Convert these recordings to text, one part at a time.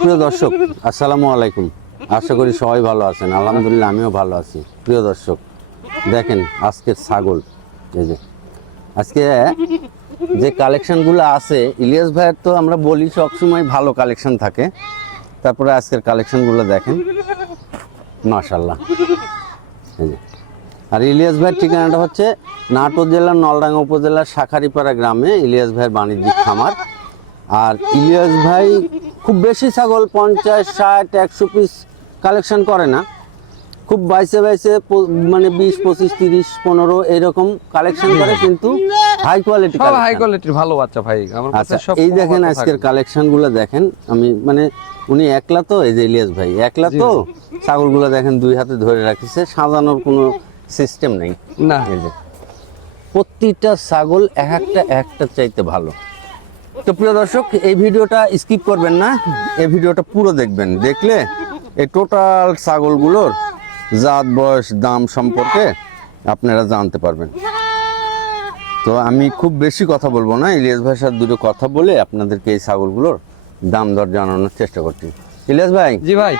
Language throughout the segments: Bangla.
প্রিয় দর্শক, আসসালামু আলাইকুম। আশা করি সবাই ভালো আছেন। আলহামদুলিল্লাহ, আমিও ভালো আছি। প্রিয় দর্শক, দেখেন আজকের ছাগল। এই যে, আজকে যে কালেকশনগুলো আছে, ইলিয়াস ভাইয়ের তো আমরা বলি, সবসময় ভালো কালেকশন থাকে। তারপরে আজকের কালেকশনগুলো দেখেন। মাশাল্লাহ এই যে, আর ইলিয়াস ভাইয়ের ঠিকানাটা হচ্ছে নাটোর জেলার নলডাঙ্গা উপজেলার শাখারিপাড়া গ্রামে ইলিয়াস ভাইয়ের বাণিজ্যিক খামার। আর ইলিয়াস ভাই খুব বেশি ছাগল পঞ্চাশ ষাট একশো পিস কালেকশন করে না। খুব বাইসে বাইসে মানে বিশ পঁচিশ তিরিশ পনেরো এরকম কালেকশন করে কিন্তু হাই কোয়ালিটি হাই কোয়ালিটির ভালো বাচ্চা ভাই। আমার কাছে আচ্ছা সব এই দেখেন আজকের। কালেকশনগুলো দেখেন। আমি মানে উনি একলা তো এই যে ইলিয়াস ভাই একলা তো? ছাগলগুলো দেখেন দুই হাতে ধরে রাখিছে সাজানোর কোনো সিস্টেম নেই। না। এই প্রতিটা ছাগল এক একটা একটা চাইতে ভালো। তো প্রিয় দর্শক এই ভিডিওটা স্কিপ করবেন না। এই ভিডিওটা পুরো দেখবেন। দেখলে এই টোটাল ছাগলগুলোর জাত বয়স দাম সম্পর্কে আপনারা জানতে পারবেন। তো আমি খুব বেশি কথা বলব না। ইলিয়াস ভাইয়ের সাথে দুটো কথা বলে আপনাদেরকে এই ছাগলগুলোর দাম দর জানানোর চেষ্টা করছি। ইলিয়াস ভাই? জি ভাই।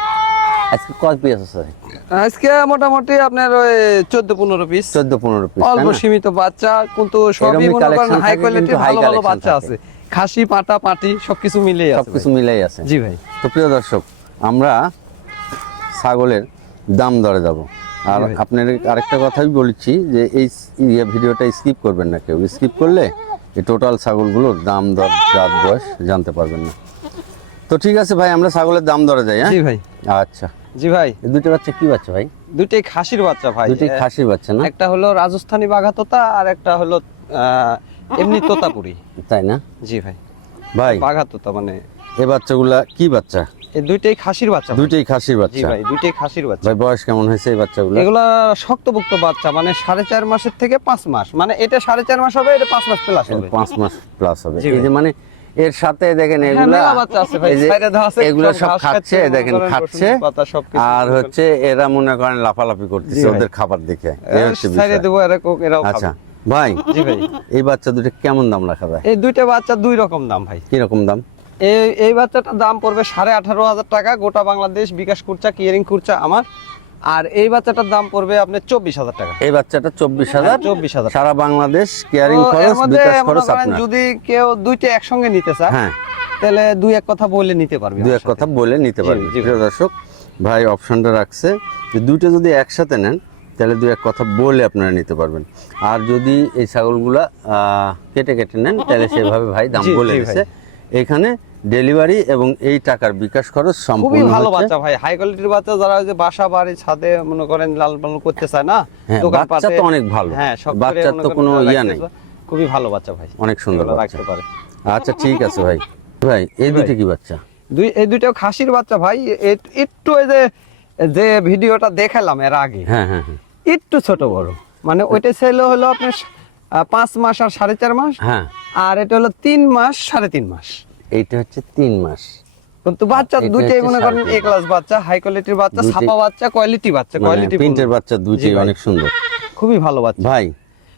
আজকে কয় পিস আছে? আজকে মোটামুটি আপনার ওই চোদ্দ পনেরো পিস চোদ্দ পনেরো পিস অল্প সীমিত বাচ্চা কিন্তু সবই মনে করেন হাই high ভালো ভালো বাচ্চা আছে। খাসি পাটা পাটি সবকিছু আছে সবকিছু। মিলাই আছে। জি ভাই। তো প্রিয় দর্শক আমরা ছাগলের দাম দরে যাব। আর। আপনার আরেকটা কথাই বলেছি যে এই ইয়ে ভিডিওটা স্কিপ করবেন না কেউ। স্কিপ করলে এই টোটাল ছাগলগুলোর দাম দর জাত বয়স জানতে পারবেন না। তো ঠিক আছে ভাই আমরা ছাগলের দাম দরে যাই হ্যাঁ? জি ভাই। আচ্ছা। জি ভাই। এই দুটো বাচ্চা কি বাচ্চা ভাই? দুটোই খাসির বাচ্চা ভাই। দুটোই খাসির বাচ্চা না? একটা হলো রাজস্থানী বাঘা তোতা আর একটা হলো এমনি তোতাপুরি। তাই না? জি ভাই। ভাই বাঘা তোতা মানে এই বাচ্চাগুলা কি বাচ্চা? এই দুইটাই খাসির বাচ্চা দুইটাই খাসির জি ভাই দুইটাই খাসির বাচ্চা। ভাই বয়স কেমন হয়েছে এই বাচ্চাগুলো এগুলা শক্তপোক্ত বাচ্চা মানে সাড়ে চার মাসের থেকে পাঁচ মাস। মানে এটা সাড়ে চার মাস হবে এটা পাঁচ মাস প্লাস হবে। পাঁচ মাস প্লাস হবে। এই যে মানে এর সাথে দেখেন হ্যাঁ, এগুলা বাচ্চা এগুলো সব খাচ্ছে দেখেন খাচ্ছে। আর হচ্ছে এরা মনে করেন লাফালাফি করতেছে ওদের খাবার দেখে। এই হচ্ছে সাইডে দেবো এরা কোক এরাও আচ্ছা। ভাই জি ভাই। এই বাচ্চা দুটো কেমন দাম রাখা যায়? এই দুইটা বাচ্চা দুই রকম দাম ভাই। কীরকম দাম? এই এই বাচ্চাটার দাম পড়বে সাড়ে আঠারো হাজার টাকা গোটা বাংলাদেশ বিকাশ খুরচা কিয়ারিং খুরচা আমার। আর এই বাচ্চাটার দাম পড়বে আপনার চব্বিশ হাজার টাকা। এই বাচ্চাটা চব্বিশ হাজার। চব্বিশ হাজার। সারা বাংলাদেশ কেয়ারিং খরচ বিকাশ খরচ আপনার। যদি কেউ দুইটা একসঙ্গে নিতে চায় হ্যাঁ। তাহলে দুই এক কথা বলে নিতে পারবে দুই এক কথা বলে নিতে। প্রিয় দর্শক ভাই অপশনটা রাখছে যে দুটো যদি একসাথে নেন তাহলে দু এক কথা বলে আপনারা নিতে পারবেন। আর যদি এই ছাগলগুলা আহ, কেটে কেটে নেন তাহলে সেভাবে ভাই দাম বলে দিচ্ছে এখানে ডেলিভারি এবং এই টাকার বিকাশ খরচ সম্পূর্ণ ভালো বাচ্চা ভাই। হাই কোয়ালিটির বাচ্চা যারা ওই যে বাসা বাড়ি ছাদে মনে করেন লাল পালন করতে চায় না হ্যাঁ, বাচ্চা তো অনেক ভালো। হ্যাঁ বাচ্চার তো কোনো ইয়া নেই। খুবই ভালো বাচ্চা ভাই। অনেক সুন্দর বাচ্চা। রাখতে পারে। আচ্ছা ঠিক আছে ভাই। ভাই এই দুটো কি বাচ্চা? দুই এই দুটো খাসির বাচ্চা ভাই। একটু এই যে যে ভিডিওটা দেখালাম এর আগে হ্যাঁ হ্যাঁ হ্যাঁ। একটু ছোট বড়। মানে ওইটা ছিল হলো আপনার পাঁচ মাস আর সাড়ে চার মাস। হ্যাঁ। আর এটা হলো তিন মাস সাড়ে তিন মাস। এইটা হচ্ছে তিন মাস। কিন্তু বাচ্চা দুইটাই মনে করেন এ ক্লাস বাচ্চা হাই কোয়ালিটির বাচ্চা ছাপা বাচ্চা কোয়ালিটি বাচ্চা মানে কোয়ালিটি প্রিন্টের বাচ্চা দুইটাই অনেক সুন্দর। খুবই ভালো বাচ্চা। ভাই।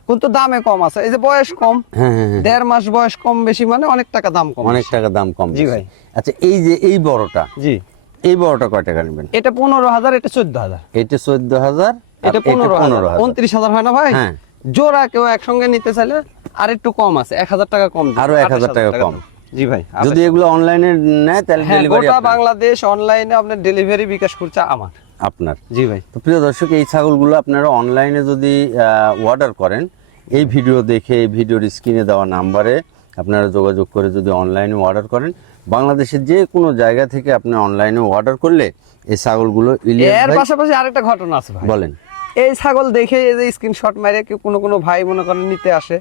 কিন্তু দামে কম আছে। এই যে বয়স কম হ্যাঁ হ্যাঁ হ্যাঁ। দেড় মাস বয়স কম বেশি মানে অনেক টাকা দাম কম অনেক টাকা দাম কম জি ভাই। আচ্ছা এই যে এই বড়টা জি। এই বড়টা কয় টাকা নেবেন এটা পনেরো হাজার এটা চোদ্দ হাজার। এটা চোদ্দ হাজার। এটা পনেরো হাজার। উনত্রিশ হাজার হয় না ভাই? হ্যাঁ। জোড়া কেউ একসঙ্গে নিতে চাইলে আর একটু কম আছে এক হাজার টাকা কম। আরও 1000 টাকা কম। জি ভাই যদি এগুলো অনলাইনে নেয় তাহলে হ্যাঁ ডেলিভারি গোটা বাংলাদেশ অনলাইনে আপনার ডেলিভারি বিকাশ আমার। আপনার। জি ভাই। তো প্রিয় দর্শক এই ছাগলগুলো আপনারা অনলাইনে যদি অর্ডার করেন এই ভিডিও দেখে এই ভিডিওর স্ক্রিনে দেওয়া নাম্বারে আপনারা যোগাযোগ করে যদি অনলাইনে অর্ডার করেন বাংলাদেশের যে কোনো জায়গা থেকে আপনি অনলাইনে অর্ডার করলে এই ছাগলগুলো ইলিয়াস এর পাশাপাশি আরেকটা ঘটনা আছে ভাই। বলেন। এই ছাগল দেখে এই যে স্ক্রিনশট মেরে কেউ কোনো কোনো ভাই মনে করেন নিতে আসে।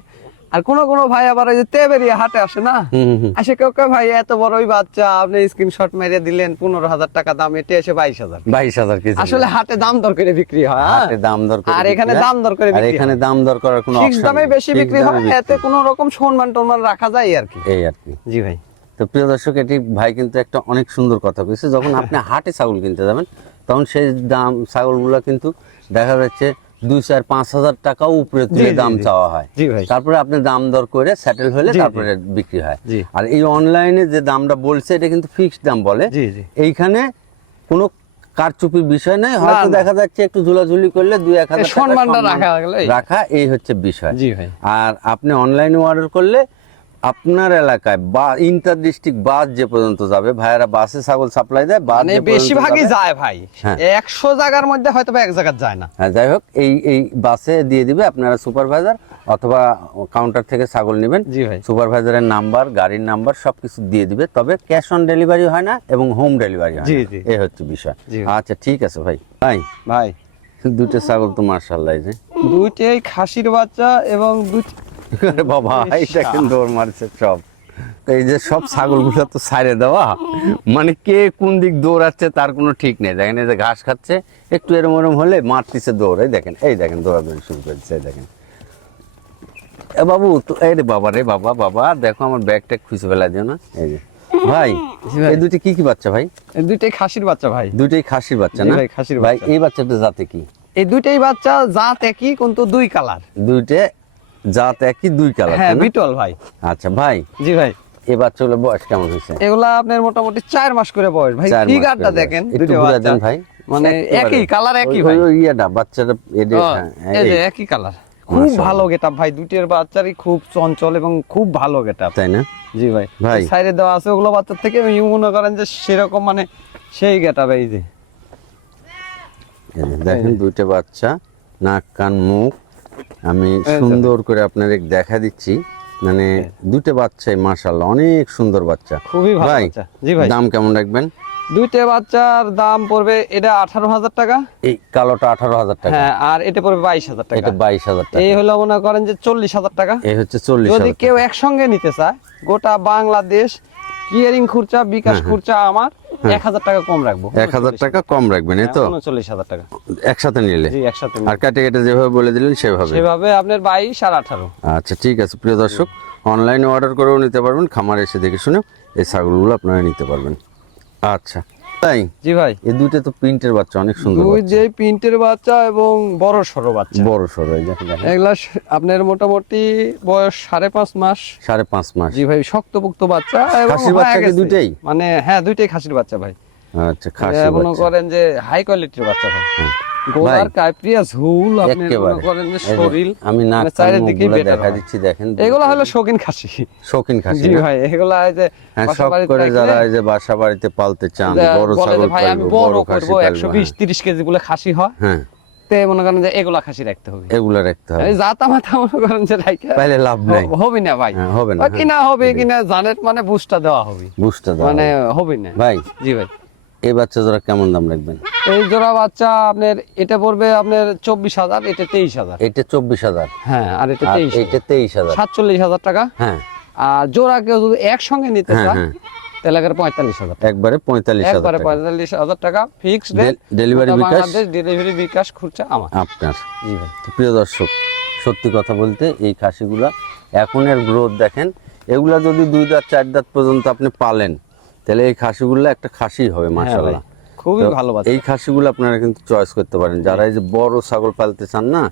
আর কোনো কোনো ভাই আবার এই যে তেবেরিয়া হাটে আসে না? আসে কেউ কেউ ভাই এত বড়ই বাচ্চা আপনি স্ক্রিনশট মেরে দিলেন পনেরো হাজার টাকা দাম এটি এসে বাইশ হাজার। বাইশ হাজার কেজি। আসলে হাটে দাম দর করে বিক্রি হয় হ্যাঁ? হাটে দাম দর করে আর এখানে দাম দর করে আর এখানে দাম দর করার কোনো ফিক্স দামে বেশি বিক্রি হয় এতে কোনো রকম সম্মান টম্মান রাখা যায় আর কি। এই আর কি। জি ভাই। তো প্রিয় দর্শক এটি ভাই কিন্তু একটা অনেক সুন্দর কথা বলছে যখন আপনি হাটে ছাগল কিনতে যাবেন তখন সেই দাম ছাগলগুলো কিন্তু দেখা যাচ্ছে দুই চার পাঁচ হাজার টাকাও উপরে তুলে দাম চাওয়া হয়। তারপরে আপনি দাম দর করে সেটেল হলে। তারপরে বিক্রি হয়। আর এই অনলাইনে যে দামটা বলছে এটা কিন্তু ফিক্সড দাম বলে। এইখানে কোনো কারচুপির বিষয় নাই। হয়তো দেখা যাচ্ছে একটু ঝুলাঝুলি করলে দুই এক হাজার রাখা এই। হচ্ছে বিষয়। আর আপনি অনলাইনে অর্ডার করলে আপনার এলাকায় বা ইন্টার ডিস্ট্রিক্ট বাস যে পর্যন্ত যাবে ভাইয়েরা বাসে ছাগল সাপ্লাই দেয় বাস মানে বেশিরভাগই যায় ভাই। হ্যাঁ। একশো জায়গার মধ্যে হয়তো বা এক জায়গার যায় না। হ্যাঁ যাই হোক এই এই বাসে দিয়ে দিবে আপনারা সুপারভাইজার অথবা কাউন্টার থেকে ছাগল নেবেন। জি ভাই। সুপারভাইজারের নাম্বার গাড়ির নাম্বার সবকিছু দিয়ে দিবে। তবে ক্যাশ অন ডেলিভারি হয় না এবং হোম ডেলিভারি হয় জি, জি। এই হচ্ছে বিষয়। আচ্ছা ঠিক আছে ভাই। ভাই। ভাই। দুটো ছাগল তো মার্শাল্লাহ যে। দুইটাই খাসির বাচ্চা এবং দুই আরে বাবা এই। দেখেন দৌড় মারছে সব। এই যে সব ছাগলগুলো তো ছাড়ে দেওয়া মানে কে কোন দিক দৌড়াচ্ছে তার কোনো ঠিক নেই। দেখেন এই যে ঘাস খাচ্ছে একটু এরম এরম হলে মারতিছে দৌড়। এই দেখেন এই দেখেন দৌড়াদৌড়ি শুরু করেছে এই দেখেন। এ বাবু তো এই রে বাবা রে বাবা বাবা দেখো আমার ব্যাগটা খুঁজে ফেলা দিও না এই যে ভাই ভাই। এই দুটি কি কি বাচ্চা ভাই? দুইটাই খাসির বাচ্চা ভাই। দুইটাই খাসির বাচ্চা না? ভাই, খাসির ভাই এই বাচ্চাটা জাতে কি? এই দুইটাই বাচ্চা জাত একই কিন্তু দুই কালার। দুইটে জাত একই দুই কালার হ্যাঁ বিটল ভাই। আচ্ছা ভাই জি ভাই। এই বাচ্চাগুলো বয়স কেমন হয়েছে? এগুলা আপনার মোটামুটি চার মাস করে বয়স ভাই। ফিগারটা দেখেন একটু ঘুরে দেন ভাই। মানে একই কালার একই ভাই। ওই- ইয়েটা বাচ্চাটা হ্যাঁ, এই যে একই কালার খুব ভালো গেটআপ ভাই বাচ্চারই খুব চঞ্চল এবং খুব ভালো গেটআপ। তাই না? জি ভাই। ভাই। সাইডে দেওয়া আছে ওগুলো বাচ্চার থেকে মনে করেন যে সেরকম মানে সেই গেটআপ যে। এই যে দেখেন দুইটা বাচ্চা নাক কান মুখ। আমি সুন্দর করে আপনাদের দেখা দিচ্ছি। মানে দুটো বাচ্চাই মাশাআল্লাহ অনেক সুন্দর বাচ্চা। খুবই ভালো বাচ্চা। জি ভাই। দাম কেমন রাখবেন? দুইটা বাচ্চার দাম পড়বে এটা আঠারো হাজার টাকা। এই কালোটা আঠারো হাজার টাকা। হ্যাঁ আর এটা পড়বে বাইশ হাজার টাকা। এটা বাইশ হাজার টাকা। এই হলো মনে করেন যে চল্লিশ হাজার টাকা। এই হচ্ছে চল্লিশ যদি কেউ একসঙ্গে নিতে চায় গোটা বাংলাদেশ কিয়ারিং খুরচা বিকাশ খুরচা আমার। এক হাজার টাকা কম রাখব। এক হাজার টাকা কম রাখবেন এই তো? উনচল্লিশ হাজার টাকা। একসাথে নিলে? জি একসাথে আর কাটে কেটে যেভাবে বলে দিলেন সেভাবে? সেভাবে আপনার বাইশ আর আঠারো। আচ্ছা ঠিক আছে প্রিয় দর্শক অনলাইনে অর্ডার করেও নিতে পারবেন খামারে এসে দেখে শুনে এই ছাগলগুলো আপনারা নিতে পারবেন। আচ্ছা। তাই? জি ভাই। এই দুইটা তো প্রিন্টের বাচ্চা অনেক সুন্দর দুই যে প্রিন্টের বাচ্চা এবং বড় সরো বাচ্চা। বড় সরো এই দেখেন দেখেন। এগুলা আপনার মোটামুটি বয়স সাড়ে পাঁচ মাস। সাড়ে পাঁচ মাস। জি ভাই শক্তপোক্ত বাচ্চা এবং খাসির বাচ্চা। দুইটাই? মানে হ্যাঁ দুইটাই খাসির বাচ্চা ভাই। আচ্ছা খাসি মনে করেন যে হাই কোয়ালিটির বাচ্চা ভাই। হুম। গোলার কাইপ্রিয়া ঝুল আপনি মনে করেন যে শরীর আমি নাক চারিদিকে দেখা দিচ্ছি দেখেন এগুলো হলো শৌখিন খাসি। শৌখিন খাসি জি ভাই এগুলো এই যে হ্যাঁ বাসা শখ বাড়িতে করে যারা এই যে বাসা বাড়িতে পালতে চান বড় ছাগল ভাই আমি বড় বড় খাসি করব একশো পালবো বিশ তিরিশ কেজি বলে খাসি হয় হ্যাঁ। তে মনে করেন যে এগুলা খাসি রাখতে হবে। এগুলো রাখতে হবে। মাথা মনে করেন যে রাখা তাহলে লাভ নাই। হবে না ভাই। হ্যাঁ, হবে না, হ্যাঁ। কিনা হবে কিনা জানেন মানে দেওয়া হবে। মানে হবে না। ভাই। জি ভাই। এই বাচ্চা জোড়া কেমন দাম রাখবেন? এই জোড়া বাচ্চা আপনার এটা পড়বে আপনার চব্বিশ হাজার এটা তেইশ হাজার। এটা চব্বিশ হাজার। হ্যাঁ আর এটা তেইশ এটা তেইশ হাজার। সাতচল্লিশ হাজার টাকা। হ্যাঁ। আর জোড়া কেউ যদি একসঙ্গে নিতে চায়। তাহলে পঁয়তাল্লিশ হাজার একবারে পঁয়তাল্লিশ একবারে পঁয়তাল্লিশ হাজার টাকা। Fixed rate delivery bKash? Delivery bKash আমার। আপনার। জি ভাই। প্রিয় দর্শক সত্যি কথা বলতে এই খাসিগুলা এখনের গ্রোথ দেখেন এগুলা যদি দুই দাঁত চার দাঁত পর্যন্ত আপনি পালেন তাহলে এই খাসিগুলো একটা খাসি হবে হ্যাঁ মাশাআল্লাহ। খুবই ভালো বাচ্চা এই খাসিগুলো আপনারা কিন্তু চয়েস করতে পারেন। যারা এই যে বড় ছাগল পালতে চান না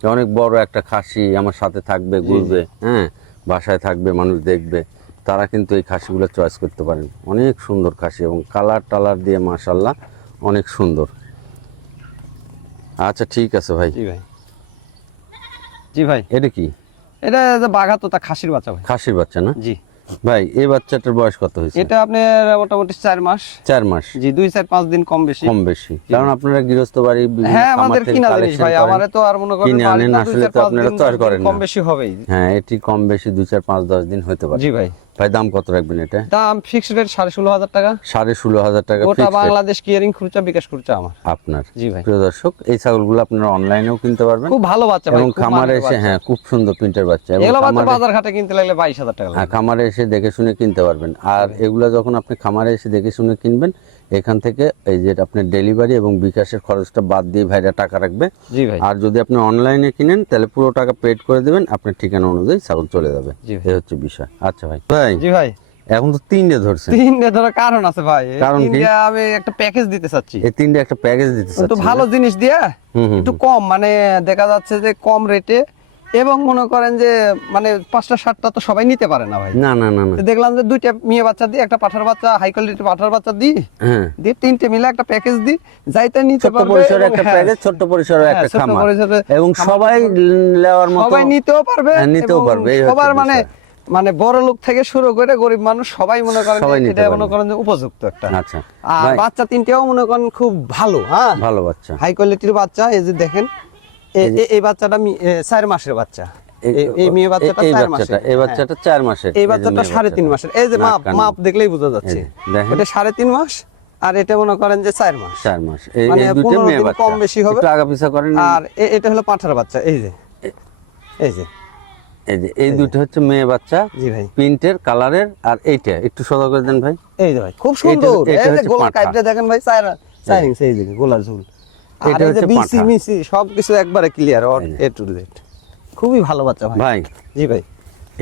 যে অনেক বড় একটা খাসি আমার সাথে থাকবে ঘুরবে হ্যাঁ বাসায় থাকবে মানুষ দেখবে তারা কিন্তু এই খাসিগুলো চয়েস করতে পারেন। অনেক সুন্দর খাসি এবং কালার টালার দিয়ে মাশাল্লাহ অনেক সুন্দর। আচ্ছা ঠিক আছে ভাই। জি ভাই। জি ভাই। এটা কি? এটা বাঘা তো তা খাসির বাচ্চা ভাই। খাসির বাচ্চা না? জি। ভাই এই বাচ্চাটার বয়স কত হয়েছে? এটা আপনার মোটামুটি চার মাস। চার মাস। জি দুই চার পাঁচ দিন কম বেশি। কম বেশি। কারণ আপনারা গৃহস্থ বাড়ি হ্যাঁ আমাদের কিনা জিনিস ভাই আমারে তো আর মনে করেন কিনে আনেন, আসলে তো আপনারা তো আর করেন কম বেশি হবেই। হ্যাঁ এটি কম বেশি দুই চার পাঁচ দশ দিন হতে পারে। জি ভাই। ভাই দাম কত রাখবেন এটা? দাম ফিক্সড রেট সাড়ে ষোলো হাজার টাকা। সাড়ে ষোলো হাজার টাকা গোটা বাংলাদেশ কিয়ারিং খরচা বিকাশ খরচা আমার। আপনার। জি ভাই। প্রিয় দর্শক এই ছাগলগুলো আপনারা অনলাইনেও কিনতে পারবেন। খুব ভালো বাচ্চা এবং খামারে এসে হ্যাঁ খুব সুন্দর প্রিন্টের বাচ্চা। এগুলো বাচ্চা বাজার ঘাটে কিনতে লাগলে বাইশ হাজার টাকা হ্যাঁ, খামারে এসে দেখে শুনে কিনতে পারবেন। আর এগুলো যখন আপনি খামারে এসে দেখে শুনে কিনবেন এখান থেকে এই যে আপনার ডেলিভারি এবং বিকাশের খরচটা বাদ দিয়ে ভাইরা টাকা রাখবে। জি ভাই। আর যদি আপনি অনলাইনে কিনেন তাহলে পুরো টাকা পেড করে দেবেন আপনার ঠিকানা অনুযায়ী ছাগল চলে যাবে। এই হচ্ছে বিষয়। আচ্ছা ভাই। ভাই জি ভাই। এখন তো তিনটে ধরছে। তিনটে ধরার কারণ আছে ভাই। কারণ? আমি একটা প্যাকেজ দিতে চাচ্ছি। এই তিনটে একটা প্যাকেজ দিতে চাচ্ছি তো ভালো জিনিস দিয়ে একটু কম মানে দেখা যাচ্ছে যে কম রেটে এবং মনে করেন যে মানে পাঁচটা সাতটা তো সবাই নিতে পারে না ভাই। না না না দেখলাম যে দুইটা মেয়ে বাচ্চা দিই একটা পাঠার বাচ্চা হাই কোয়ালিটির পাঠার বাচ্চা দিই হ্যাঁ। দিয়ে তিনটে মিলে একটা প্যাকেজ দিই যাইতে নিতে পারবে পরিসরে একটা প্যাকেজ ছোট্ট পরিসরে হ্যাঁ, একটা খামার। এবং সবাই নেওয়ার মতো সবাই নিতেও পারবে হ্যাঁ, নিতেও পারবে, সবার মানে। মানে বড় লোক থেকে শুরু করে গরিব মানুষ সবাই মনে করেন এটা মনে করেন যে উপযুক্ত একটা। আচ্ছা। আর বাচ্চা তিনটেও মনে করেন খুব ভালো হ্যাঁ। ভালো বাচ্চা। হাই কোয়ালিটির বাচ্চা এই যে দেখেন এই বাচ্চাটা চার মাসের বাচ্চা। এই- এই মেয়ে বাচ্চাটা চার মাসের। এই হ্যাঁ। বাচ্চাটা চার মাসের। এই বাচ্চাটা সাড়ে তিন মাসের। এই যে মাপ মাপ দেখলেই বোঝা যাচ্ছে। এই যে, দেখেন। এটা সাড়ে তিন মাস আর এটা মনে করেন যে চার মাস। চার মাস। মানে পনেরো দিন বাচ্চা। কম বেশি হবে। আগা পিছা করেন। আর এটা হলো পাঁঠার বাচ্চা। এই যে। এই যে। এই যে এই দুটো হচ্ছে মেয়ে বাচ্চা। জি ভাই। প্রিন্টের কালারের আর এইটা। একটু সোজা করে দেন ভাই। এই যে ভাই খুব সুন্দর। এই যে দেখেন ভাই চার চার ইঞ্চ এই যে গোলার ঝুল। এটা হচ্ছে বিসি। মিসি সবকিছু একবারে ক্লিয়ার যে। এ টু জেড খুবই ভালো বাচ্চা ভাই। ভাই জি ভাই।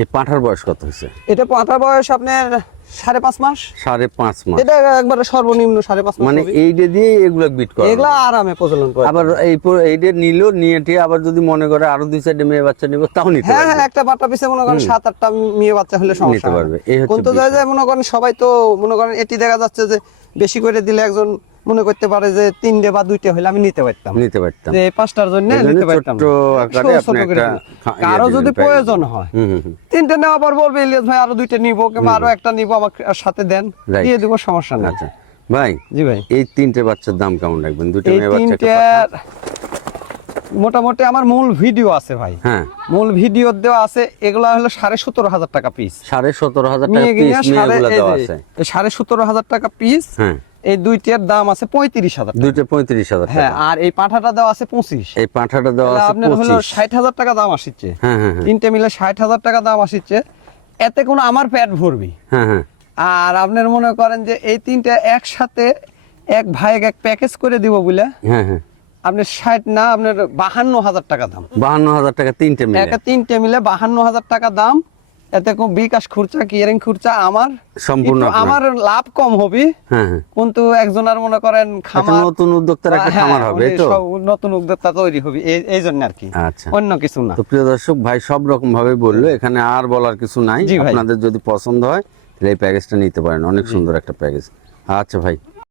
এই পাঁঠার বয়স কত হয়েছে? এটা পাঁঠার বয়স আপনার সাড়ে পাঁচ মাস। সাড়ে পাঁচ মাস। এটা একবারে সর্বনিম্ন সাড়ে পাঁচ মাস মানে। এইটা দিয়ে এগুলো বিট করা এগুলা আরামে প্রচলন করে। আবার এই এইটা নিল নিয়ে আবার যদি মনে করে আরও দুই চারটে মেয়ে বাচ্চা নিব তাও নিতে হ্যাঁ হ্যাঁ একটা বাচ্চা পিছে মনে করেন সাত আটটা মেয়ে বাচ্চা হলে সমস্যা নিতে পারবে। এই হচ্ছে কিন্তু যায় যায় মনে করেন সবাই তো মনে করেন এটি দেখা যাচ্ছে যে বেশি করে দিলে একজন মনে করতে পারে যে তিনটে বা দুইটা হলে আমি নিতে পারতাম। নিতে পারতাম। যে পাঁচটার জন্য নিতে পারতাম। ইয়ে কারও যদি প্রয়োজন হয় হুম হুম হুম। তিনটে নেওয়া পর বলবে ইলিয়াস ভাই আরও দুইটা নিবো কিংবা আরও একটা নিবো আমার সাথে দেন দিয়ে দিব সমস্যা না আচ্ছা। ভাই জি ভাই। এই তিনটে বাচ্চার দাম কেমন রাখবেন? দুইটা মেয়ে বাচ্চা। মোটামুটি আমার মূল ভিডিও আছে ভাই। হ্যাঁ। মূল ভিডিও দেওয়া আছে এগুলা হলো সাড়ে সতেরো হাজার টাকা পিস সাড়ে সতেরো হাজার টাকা পিস সাড়ে সতেরো হাজার টাকা পিস হ্যাঁ। এই দুইটার দাম আছে পঁয়ত্রিশ হাজার। দুইটা পঁয়ত্রিশ হাজার হ্যাঁ আর এই পাঠাটা দেওয়া আছে পঁচিশ। এই পাঁঠাটা দেওয়া আছে আপনার হলো ষাট হাজার টাকা দাম আসছে হ্যাঁ হ্যাঁ হ্যাঁ। তিনটে মিলে ষাট হাজার টাকা দাম আসছে এতে কোনো আমার পেট ভরবি। হ্যাঁ হ্যাঁ। আর আপনার মনে করেন যে এই তিনটা একসাথে এক ভাই এক প্যাকেজ করে দিব বলে হ্যাঁ হ্যাঁ। আপনার ষাট না আপনার বাহান্ন হাজার টাকা দাম। বাহান্ন হাজার টাকা তিনটে মিলে। একটা তিনটে মিলে বাহান্ন হাজার টাকা দাম। এতে কোনো বিকাশ খুরচা কিয়ারিং খুরচা আমার। সম্পূর্ণ আমার লাভ কম হবে। হ্যাঁ হ্যাঁ। কিন্তু একজনের মনে করেন খামার নতুন উদ্যোক্তার একটা হ্যাঁ, খামার হবে তো? নতুন উদ্যোক্তা তৈরি হবে এই- এই জন্য আর কি। আচ্ছা। অন্য কিছু না। তো প্রিয় দর্শক ভাই সব রকম ভাবে বলল এখানে আর বলার কিছু নাই। আপনাদের যদি পছন্দ হয় তাহলে এই প্যাকেজটা নিতে পারেন। অনেক সুন্দর একটা প্যাকেজ। আচ্ছা ভাই।